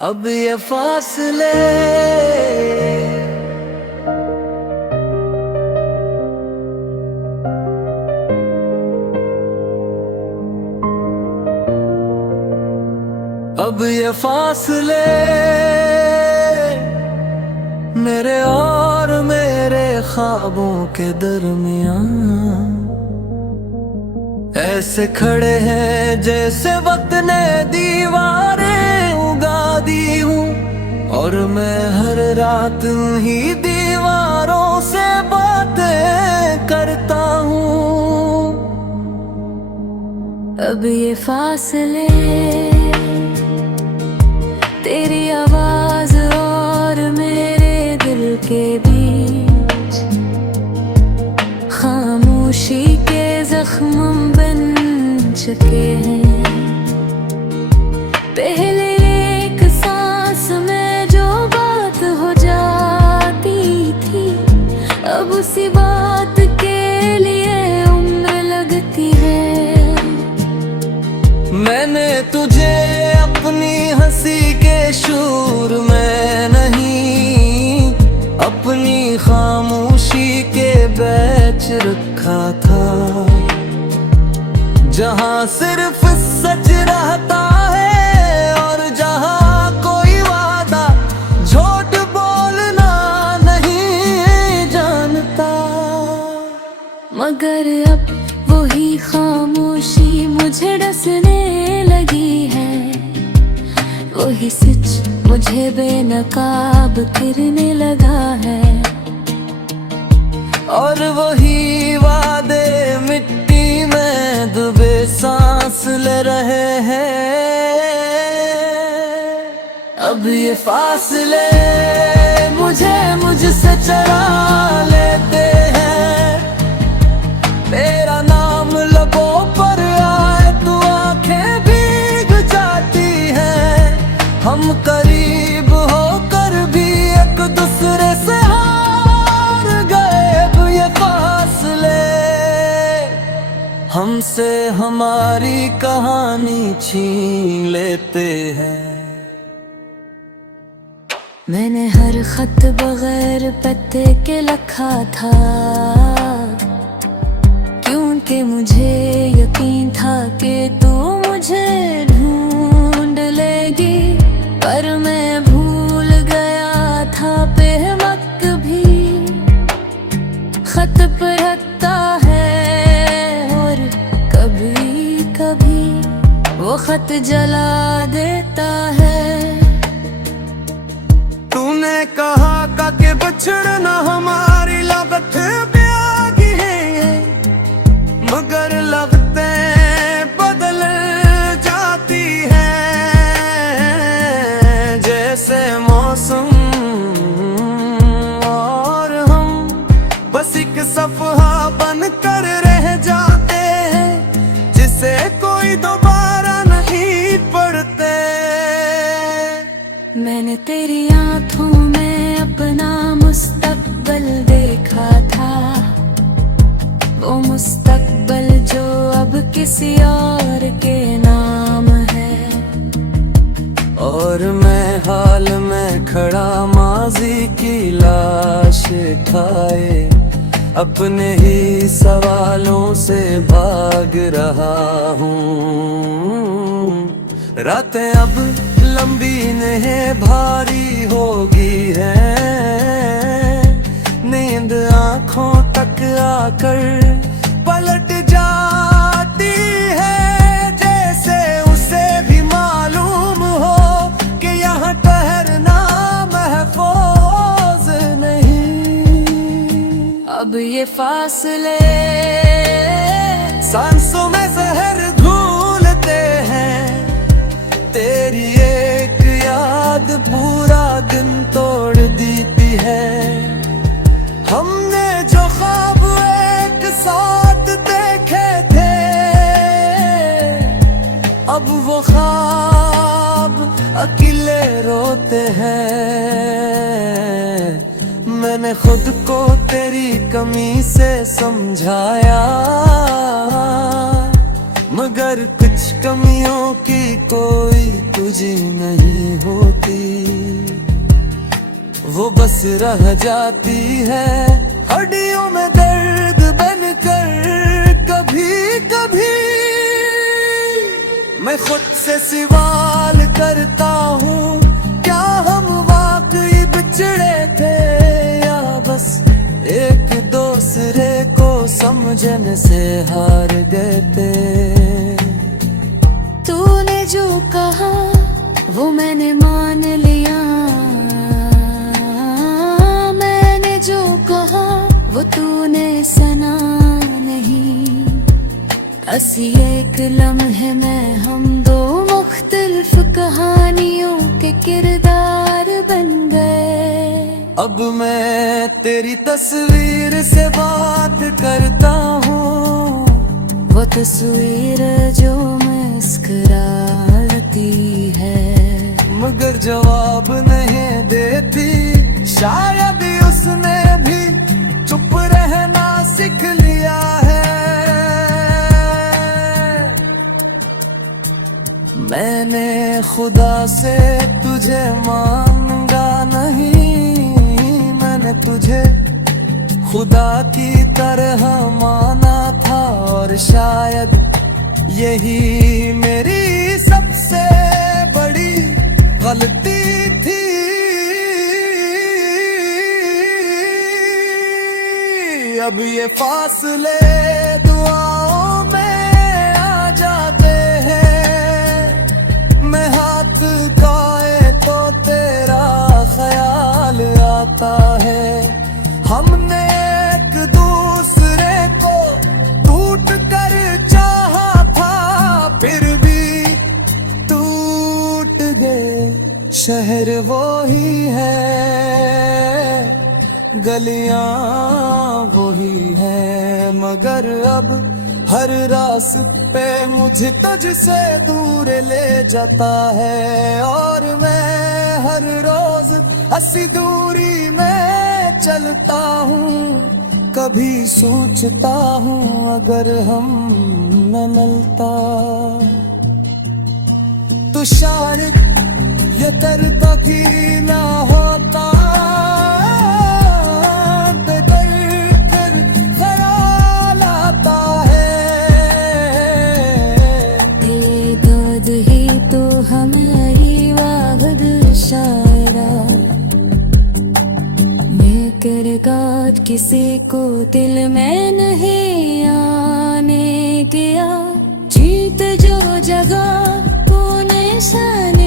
अब ये फासले अब ये फासले मेरे और मेरे ख्वाबों के दरमियां ऐसे खड़े हैं जैसे वक्त ने दीवारें उगा दी हूँ, और मैं हर रात ही दीवारों से बातें करता हूँ। अब ये फासले तेरी आवाज और मेरे दिल के बीच खामोशी के जख्म बन चुके हैं। पहले एक सांस में जो बात हो जाती थी, अब उसी बात के लिए उम्र लगती है। मैंने तुझे अपनी हंसी के शूर में नहीं, अपनी खामोशी के बैच रखा था, जहाँ सिर्फ सच रहता है और जहाँ कोई वादा झूठ बोलना नहीं जानता। मगर अब वही खामोशी मुझे डसने लगी है, वही सच मुझे बेनकाब करने लगा है, और वही वादे मिट्टी में डूबे सांस ले रहे हैं। अब ये फासले मुझे मुझसे चरा लेते हैं। तेरा नाम लबों पर आए तो आंखें भीग जाती हैं। हम करीब होकर भी एक दूसरे से हार गए। अब ये फासले हमसे हमारी कहानी छीन लेते हैं। मैंने हर खत बगैर पत्ते के लिखा था, क्योंकि मुझे यकीन था कि तू मुझे ढूंढ लेगी। पर मैं भूल गया था वक्त भी खत पर रखता है, और कभी कभी वो खत जला देता है। तूने कहा कि बछड़ना हमारी लागत ब्यागी है, मगर लगते बदल जाती है जैसे मौसम, और हम बस एक सफहा बन कर रह जाते हैं जिसे कोई दोबारा नहीं पढ़ते। मैंने तेरी आंखों में अपना मुस्तकबल देखा था, वो मुस्तकबल जो अब किसी और के नाम है। और मैं हाल में खड़ा माजी की लाश खाए अपने ही सवालों से भाग रहा हूँ। रातें अब लंबी नहीं भारी होगी है, नींद आँखों तक आकर पलट जाती है, जैसे उसे भी मालूम हो कि यहाँ ठहरना महफूज नहीं। अब ये फासले सांसों में जहर घोलते हैं। तेरी एक याद पूरा दिन तोड़ देती है। हमने जो ख्वाब एक साथ देखे थे, अब वो ख्वाब अकेले रोते हैं। मैंने खुद को तेरी कमी से समझाया, मगर कुछ कमियों की कोई तुझे नहीं होती। होती, वो बस रह जाती है हड्डियों में दर्द बनकर। कभी कभी मैं खुद से सवाल करता हूँ, क्या हम वाकई बिछड़े थे या बस एक दूसरे को समझने से हार गए थे। तूने जो कहा वो मैंने मान लिया, मैंने जो कहा वो तूने सुना नहीं। असी एक लम्हे में हम दो मुख्तलिफ कहानियों के किरदार बन गए। अब मैं तेरी तस्वीर से बात करता हूँ, वो तस्वीर जो मुस्कुराती है मगर जवाब नहीं देती। शायद उसने भी चुप रहना सीख लिया है। मैंने खुदा से तुझे मांगा नहीं, मैंने तुझे खुदा की तरह माना था। और शायद यही मेरी सबसे बड़ी गलती थी। अब ये फासले दुआओं में आ जाते हैं। मैं हाथ गाए तो तेरा ख्याल आता है। हमने एक दूसरे को टूट कर चाहा था, फिर भी टूट गए। शहर वो ही है, गलियां वो ही है, मगर अब हर रास्ते मुझे तुझसे दूर ले जाता है। और मैं हर रोज ऐसी दूरी में चलता हूँ। कभी सोचता हूँ अगर हम न मिलता तो शायद ये दर्द भी ना होता। ख्याल आता है तेरे दर्द ही तो हमारी वाहद शायरा। मैं करगाट किसी को दिल में नहीं आने गया। जीत जो जगह वो निशान